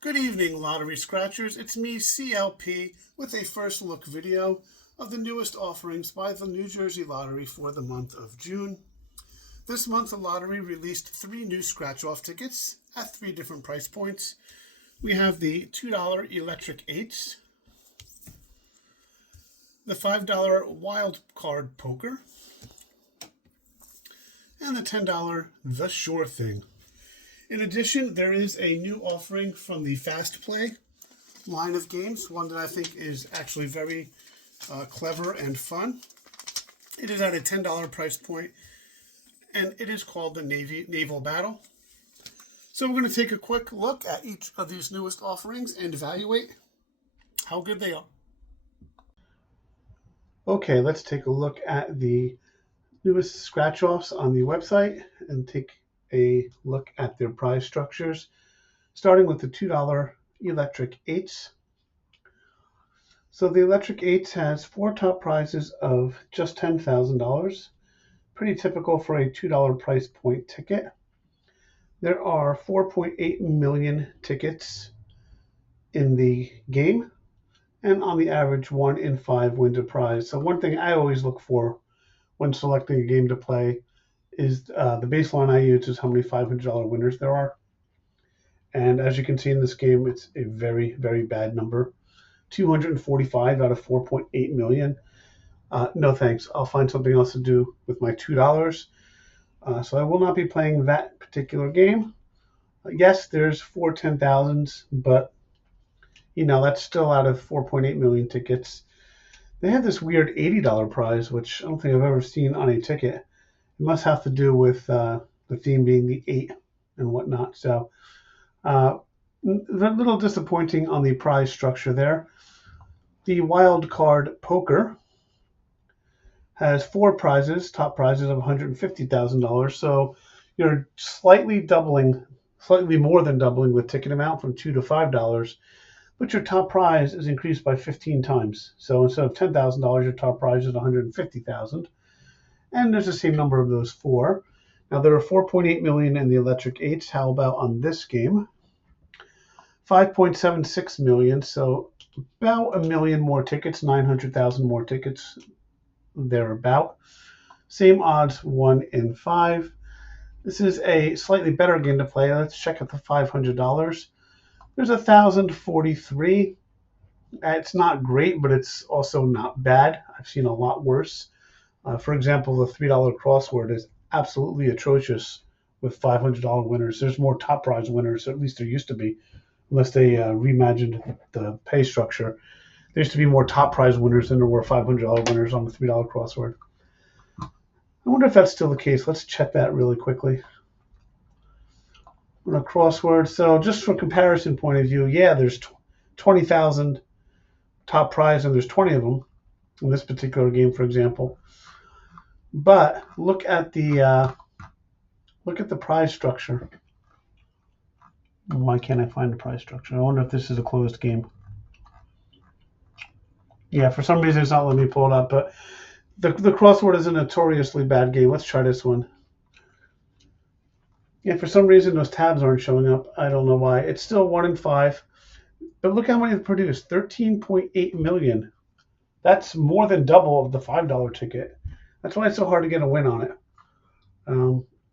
Good evening, Lottery Scratchers. It's me, CLP, with a first look video of the newest offerings by the New Jersey Lottery for the month of June. This month, the lottery released 3 new scratch-off tickets at 3 different price points. We have the $2 Electric 8s, the $5 Wild Card Poker, and the $10 The Sure Thing. In addition, there is a new offering from the Fast Play line of games, one that I think is actually very clever and fun. It is at a $10 price point, and it is called the Naval Battle. So we're going to take a quick look at each of these newest offerings and evaluate how good they are. Okay, let's take a look at the newest scratch-offs on the website and take a look at their prize structures, starting with the $2 Electric 8s. So the Electric 8s has 4 top prizes of just $10,000, pretty typical for a $2 price point ticket. There are 4.8 million tickets in the game, and on the average, 1 in 5 wins a prize. So one thing I always look for when selecting a game to play is the baseline I use is how many $500 winners there are. And as you can see in this game, it's a very, very bad number. 245 out of 4.8 million. No thanks. I'll find something else to do with my $2. So I will not be playing that particular game. Yes, there's 4 10,000s, but that's still out of 4.8 million tickets. They have this weird $80 prize, which I don't think I've ever seen on a ticket. It must have to do with the theme being the 8 and whatnot. So a little disappointing on the prize structure there. The Wild Card Poker has 4 prizes, top prizes of $150,000. So you're slightly more than doubling the ticket amount from $2 to $5. But your top prize is increased by 15 times. So instead of $10,000, your top prize is $150,000. And there's the same number of those 4. Now there are 4.8 million in the Electric 8s. How about on this game? 5.76 million, so about a million more tickets, 900,000 more tickets thereabout. Same odds, 1 in 5. This is a slightly better game to play. Let's check out the $500. There's 1,043. It's not great, but it's also not bad. I've seen a lot worse. For example, the $3 crossword is absolutely atrocious with $500 winners. There's more top prize winners, or at least there used to be, unless they reimagined the pay structure. There used to be more top prize winners than there were $500 winners on the $3 crossword. I wonder if that's still the case. Let's check that really quickly. On a crossword, so just for comparison point of view, yeah, there's 20,000 top prize, and there's 20 of them in this particular game, for example. But look at the prize structure. Why can't I find the prize structure? I wonder if this is a closed game. Yeah, for some reason it's not letting me pull it up, but the crossword is a notoriously bad game. Let's try this one. Yeah, for some reason those tabs aren't showing up. I don't know why. It's still 1 in 5. But look how many it produced. 13.8 million. That's more than double of the $5 ticket. That's why it's so hard to get a win on it.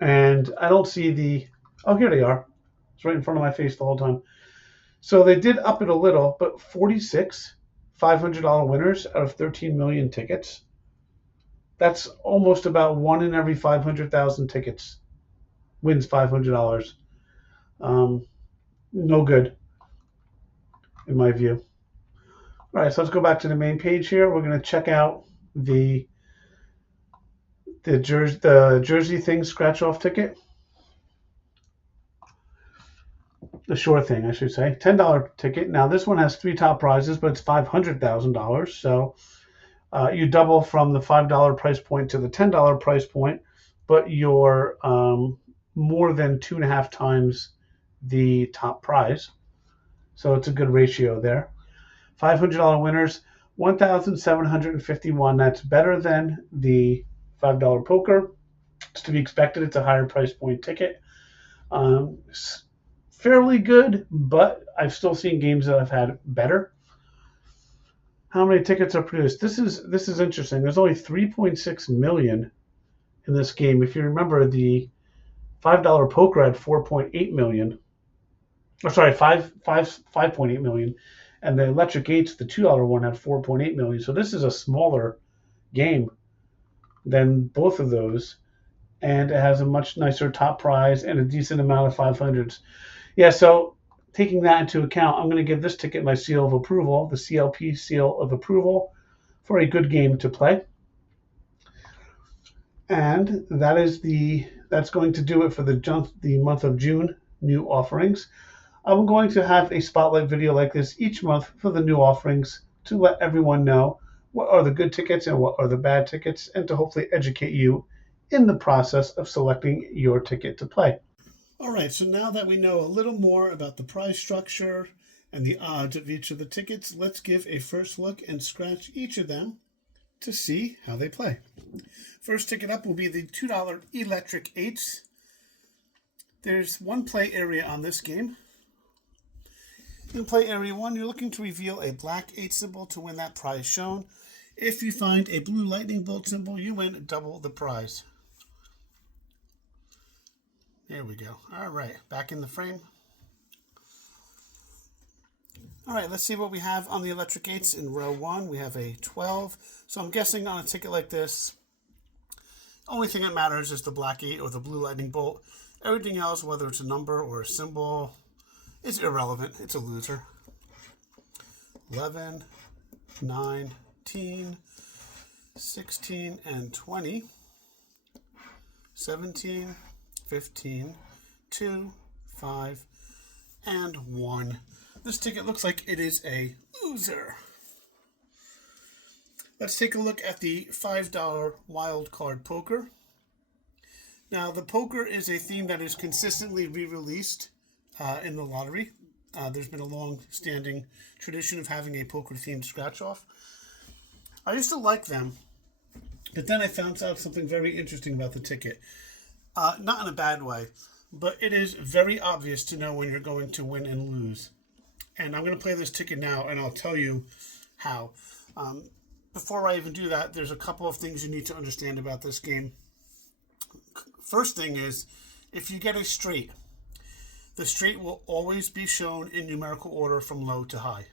And I don't see the... Oh, here they are. It's right in front of my face the whole time. So they did up it a little, but 46 $500 winners out of 13 million tickets. That's almost about 1 in every 500,000 tickets wins $500. No good, in my view. All right, so let's go back to the main page here. We're going to check out the Jersey Thing scratch-off ticket. The Sure Thing, I should say. $10 ticket. Now, this one has 3 top prizes, but it's $500,000. So you double from the $5 price point to the $10 price point, but you're more than 2.5 times the top prize. So it's a good ratio there. $500 winners, 1,751. That's better than the $5 poker. It's to be expected. It's a higher price point ticket. fairly good, but I've still seen games that I've had better. How many tickets are produced? This is interesting. There's only 3.6 million in this game. If you remember, the $5 poker had 4.8 million. Or sorry, 5.8 million, and the Electric Eights, the $2 one, had 4.8 million. So this is a smaller game than both of those, and it has a much nicer top prize and a decent amount of 500s. Yeah, so taking that into account, I'm going to give this ticket my seal of approval, the CLP seal of approval, for a good game to play. And that's going to do it for the month of June new offerings. I'm going to have a spotlight video like this each month for the new offerings to let everyone know what are the good tickets and what are the bad tickets, and to hopefully educate you in the process of selecting your ticket to play. All right, so now that we know a little more about the prize structure and the odds of each of the tickets, let's give a first look and scratch each of them to see how they play. First ticket up will be the $2 Electric Eights. There's one play area on this game. In play area 1, you're looking to reveal a black 8 symbol to win that prize shown. If you find a blue lightning bolt symbol, you win double the prize. There we go. All right, back in the frame. All right, let's see what we have on the Electric 8s. In row 1, we have a 12. So I'm guessing on a ticket like this, only thing that matters is the black 8 or the blue lightning bolt. Everything else, whether it's a number or a symbol, is irrelevant. It's a loser. 11, 19, 16, and 20. 17, 15, 2, 5, and 1. This ticket looks like it is a loser. Let's take a look at the $5 wild card poker. Now, the poker is a theme that is consistently re-released in the lottery. There's been a long-standing tradition of having a poker-themed scratch-off. I used to like them, but then I found out something very interesting about the ticket. Not in a bad way, but it is very obvious to know when you're going to win and lose. And I'm going to play this ticket now, and I'll tell you how. Before I even do that, there's a couple of things you need to understand about this game. First thing is, if you get a straight, the straight will always be shown in numerical order from low to high.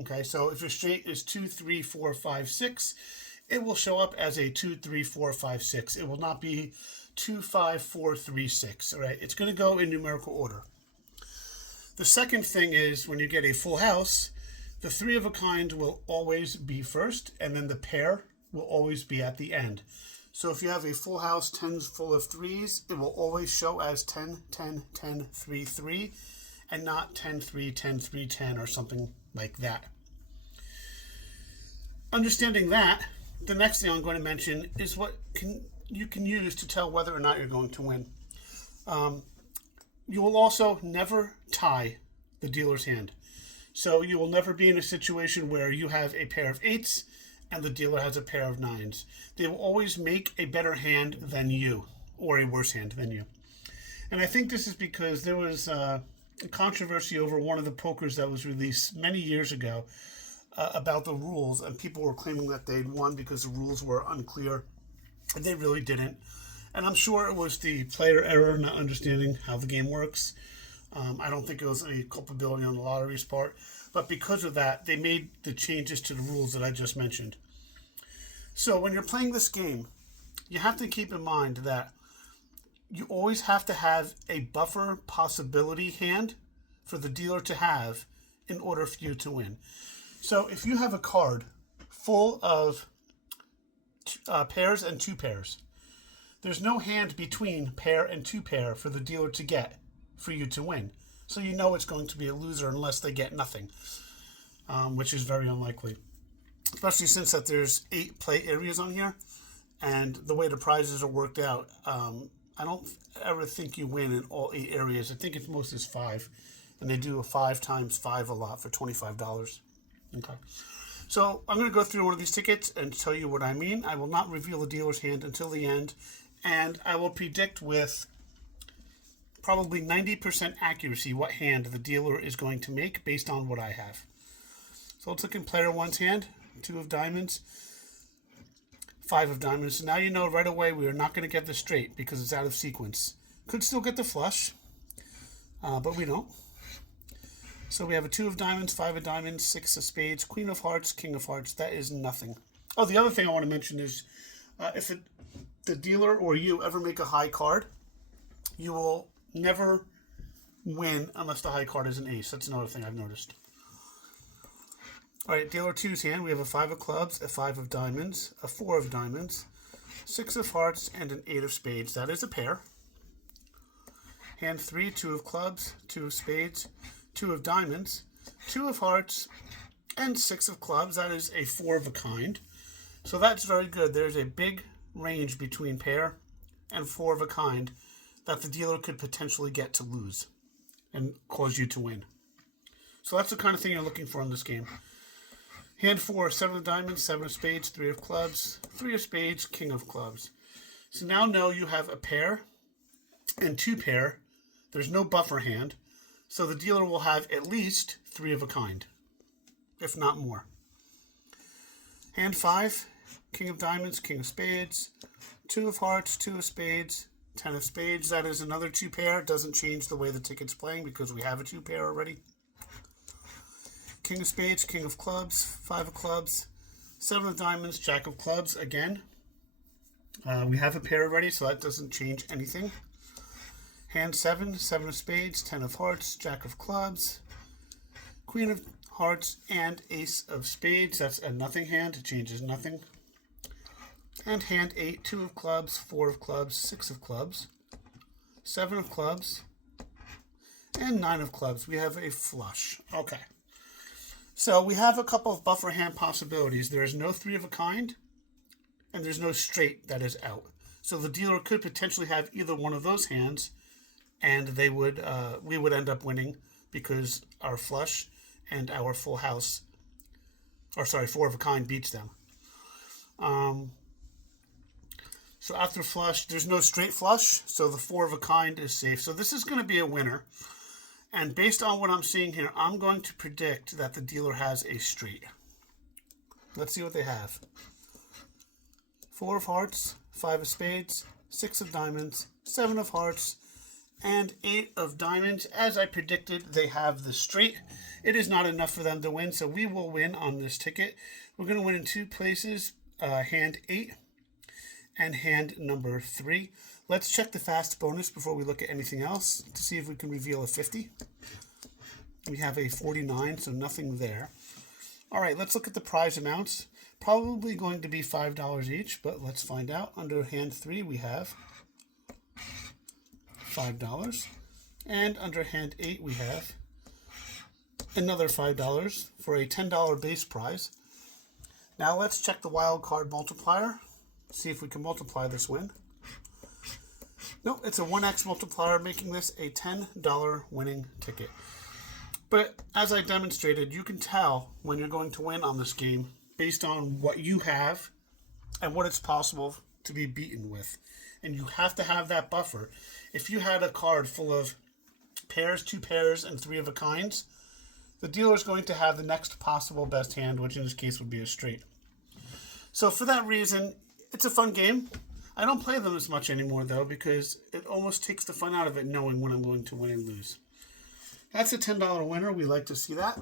Okay, so if your straight is 2, 3, 4, 5, 6, it will show up as a 2, 3, 4, 5, 6. It will not be 2, 5, 4, 3, 6. All right, it's going to go in numerical order. The second thing is, when you get a full house, the 3 of a kind will always be first, and then the pair will always be at the end. So if you have a full house 10s full of 3s, it will always show as 10, 10, 10, 3, 3, and not 10, 3, 10, 3, 10, or something like that. Understanding that, the next thing I'm going to mention is what you can use to tell whether or not you're going to win. You will also never tie the dealer's hand. So you will never be in a situation where you have a pair of 8s and the dealer has a pair of 9s. They will always make a better hand than you, or a worse hand than you. And I think this is because there was a controversy over one of the pokers that was released many years ago about the rules, and people were claiming that they'd won because the rules were unclear, and they really didn't. And I'm sure it was the player error, not understanding how the game works. I don't think it was any culpability on the lottery's part. But because of that, they made the changes to the rules that I just mentioned. So when you're playing this game, you have to keep in mind that you always have to have a buffer possibility hand for the dealer to have in order for you to win. So if you have a card full of pairs and 2 pairs, there's no hand between pair and 2 pair for the dealer to get for you to win. So you know it's going to be a loser unless they get nothing, which is very unlikely. Especially since that there's 8 play areas on here, and the way the prizes are worked out, I don't ever think you win in all 8 areas. I think it's most is 5, and they do a 5 times 5 a lot for $25. Okay. So I'm going to go through one of these tickets and tell you what I mean. I will not reveal the dealer's hand until the end, and I will predict with probably 90% accuracy what hand the dealer is going to make based on what I have. So let's look in player one's hand. 2 of diamonds, 5 of diamonds. So now you know right away we are not going to get the straight because it's out of sequence. Could still get the flush, but we don't. So we have a 2 of diamonds, 5 of diamonds, 6 of spades, queen of hearts, king of hearts. That is nothing. Oh, the other thing I want to mention is if the dealer or you ever make a high card, you will never win unless the high card is an ace. That's another thing I've noticed. All right, dealer two's hand. We have a 5 of clubs, a 5 of diamonds, a 4 of diamonds, 6 of hearts, and an 8 of spades. That is a pair. Hand 3, 2 of clubs, 2 of spades, 2 of diamonds, 2 of hearts, and 6 of clubs. That is a 4 of a kind. So that's very good. There's a big range between pair and 4 of a kind that the dealer could potentially get to lose and cause you to win. So that's the kind of thing you're looking for in this game. Hand 4, 7 of diamonds, 7 of spades, 3 of clubs, 3 of spades, king of clubs. So now know you have a pair and 2 pair. There's no buffer hand. So the dealer will have at least 3 of a kind, if not more. Hand 5, king of diamonds, king of spades, 2 of hearts, 2 of spades, 10 of spades. That is another 2 pair. Doesn't change the way the ticket's playing because we have a 2 pair already. King of spades, king of clubs, 5 of clubs, 7 of diamonds, jack of clubs again. We have a pair already, so that doesn't change anything. Hand 7, 7 of spades, 10 of hearts, jack of clubs, queen of hearts, and ace of spades. That's a nothing hand. It changes nothing. And hand 8, 2 of clubs, 4 of clubs, 6 of clubs, 7 of clubs, and 9 of clubs. We have a flush. Okay. So we have a couple of buffer hand possibilities. There is no 3 of a kind, and there's no straight that is out. So the dealer could potentially have either one of those hands, and we would end up winning because our flush and our full house, 4 of a kind beats them. So after flush, there's no straight flush, so the 4 of a kind is safe. So this is going to be a winner. And based on what I'm seeing here, I'm going to predict that the dealer has a straight. Let's see what they have. 4 of hearts, 5 of spades, 6 of diamonds, 7 of hearts, and 8 of diamonds. As I predicted, they have the straight. It is not enough for them to win, so we will win on this ticket. We're going to win in 2 places, hand 8 and hand number 3. Let's check the fast bonus before we look at anything else to see if we can reveal a 50. We have a 49, so nothing there. All right, let's look at the prize amounts. Probably going to be $5 each, but let's find out. Under hand 3, we have $5. And under hand 8, we have another $5 for a $10 base prize. Now let's check the wild card multiplier. See if we can multiply this win. Nope, it's a 1x multiplier, making this a $10 winning ticket. But as I demonstrated, you can tell when you're going to win on this game based on what you have and what it's possible to be beaten with. And you have to have that buffer. If you had a card full of pairs, 2 pairs, and 3 of a kinds, the dealer is going to have the next possible best hand, which in this case would be a straight. So for that reason, it's a fun game. I don't play them as much anymore, though, because it almost takes the fun out of it knowing when I'm going to win and lose. That's a $10 winner. We like to see that.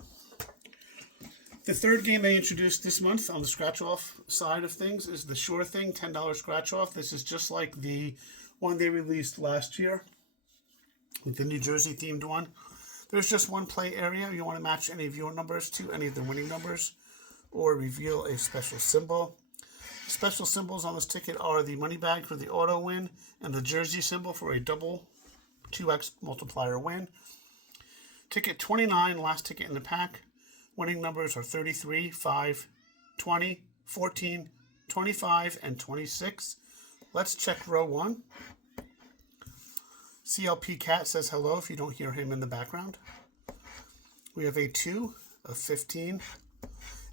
The third game they introduced this month on the scratch-off side of things is the Sure Thing $10 scratch-off. This is just like the one they released last year, with the New Jersey-themed one. There's just one play area. You want to match any of your numbers to any of the winning numbers or reveal a special symbol. Special symbols on this ticket are the money bag for the auto win and the jersey symbol for a double 2x multiplier win. Ticket 29, last ticket in the pack. Winning numbers are 33, 5, 20, 14, 25, and 26. Let's check row 1. CLP Cat says hello if you don't hear him in the background. We have a 2, a 15,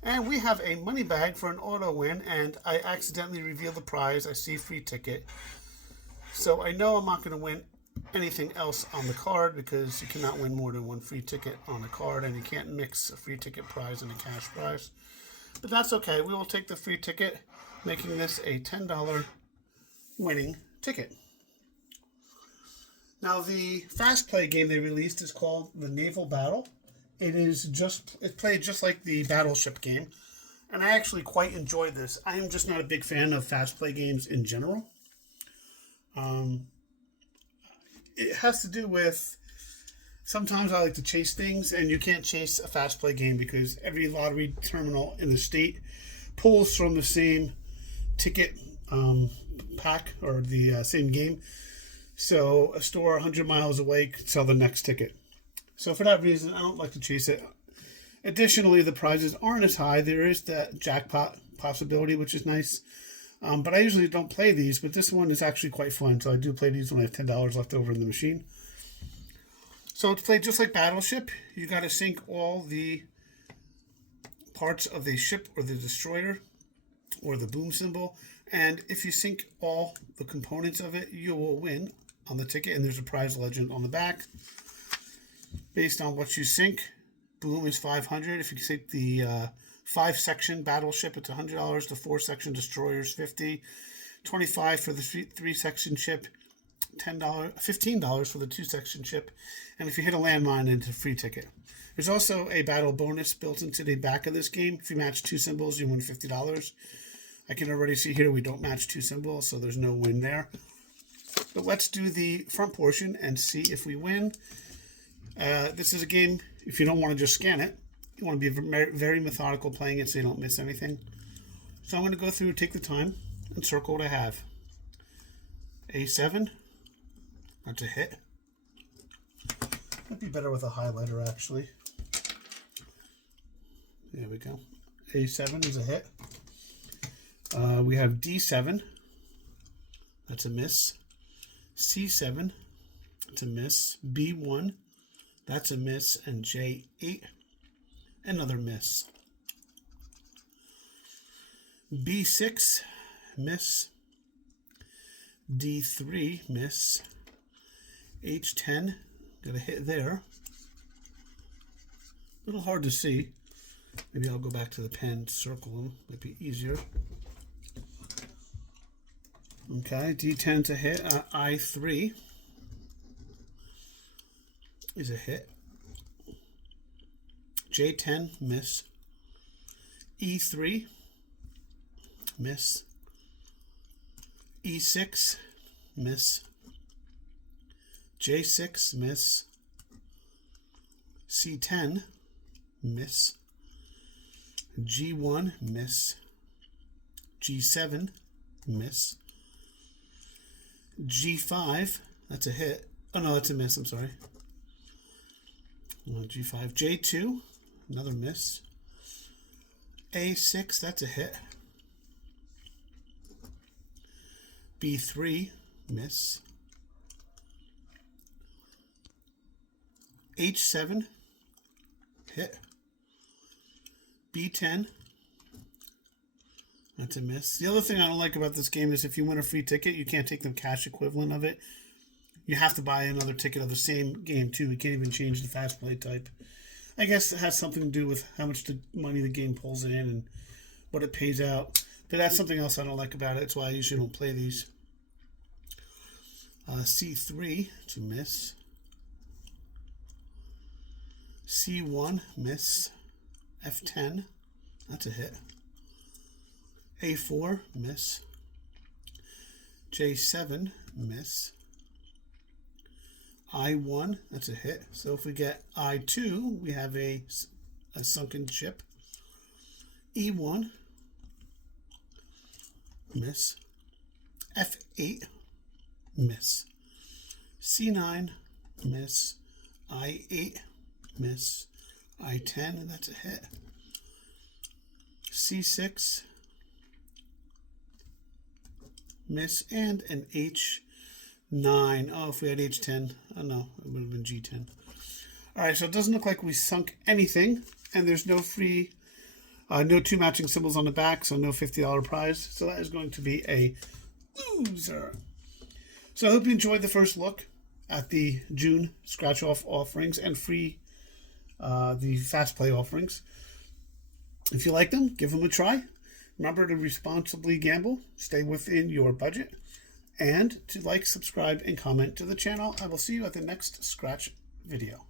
and we have a money bag for an auto win, and I accidentally revealed the prize. I see free ticket. So I know I'm not going to win anything else on the card because you cannot win more than one free ticket on a card, and you can't mix a free ticket prize and a cash prize. But that's okay. We will take the free ticket, making this a $10 winning ticket. Now, the fast play game they released is called the Naval Battle. It's played just like the Battleship game, and I actually quite enjoyed this. I am just not a big fan of fast play games in general. It has to do with sometimes I like to chase things, and you can't chase a fast play game because every lottery terminal in the state pulls from the same ticket pack or the same game. So a store 100 miles away could sell the next ticket. So for that reason, I don't like to chase it. Additionally, the prizes aren't as high. There is that jackpot possibility, which is nice. But I usually don't play these, but this one is actually quite fun. So I do play these when I have $10 left over in the machine. So it's played just like Battleship. You got to sink all the parts of the ship or the destroyer or the boom symbol. And if you sink all the components of it, you will win on the ticket. And there's a prize legend on the back. Based on what you sink, boom is $500. If you sink the 5-section battleship, it's $100. The 4-section destroyers, $50. $25 for the 3-section ship. $15 for the 2-section ship. And if you hit a landmine, it's a free ticket. There's also a battle bonus built into the back of this game. If you match 2 symbols, you win $50. I can already see here we don't match 2 symbols, so there's no win there. But let's do the front portion and see if we win. This is a game, if you don't want to just scan it, you want to be very methodical playing it so you don't miss anything. So I'm going to go through, take the time, and circle what I have. A7, that's a hit. Might be better with a highlighter, actually. There we go. A7 is a hit. We have D7, that's a miss. C7, that's a miss. B1, that's a miss. And J8, another miss. B6, miss. D3, miss. H10, got a hit there. A little hard to see. Maybe I'll go back to the pen, circle them, might be easier. Okay, D10 to hit. I3 is a hit. J10, miss. E3, miss. E6, miss. J6, miss. C10, miss. G1, miss. G7, miss. G5, that's a hit. Oh no, that's a miss, I'm sorry. G5. J2, another miss. A6, that's a hit. B3, miss. H7, hit. B10, that's a miss. The other thing I don't like about this game is if you win a free ticket, you can't take the cash equivalent of it. You have to buy another ticket of the same game, too. You can't even change the fast play type. I guess it has something to do with how much money the game pulls in and what it pays out. But that's something else I don't like about it. That's why I usually don't play these. C3 to miss. C1, miss. F10, that's a hit. A4, miss. J7, miss. I1, that's a hit. So if we get I2, we have a sunken ship. E1, miss. F8, miss. C9, miss. I8, miss. I10, and that's a hit. C6, miss, and an H9. Oh, if we had H10, oh no, it would have been G10. All right, so it doesn't look like we sunk anything, and there's no free, no 2 matching symbols on the back, so no $50 prize. So that is going to be a loser. So I hope you enjoyed the first look at the June scratch off offerings and free the fast play offerings. If you like them, give them a try. Remember to responsibly gamble, stay within your budget, and to like, subscribe, and comment to the channel. I will see you at the next Scratch video.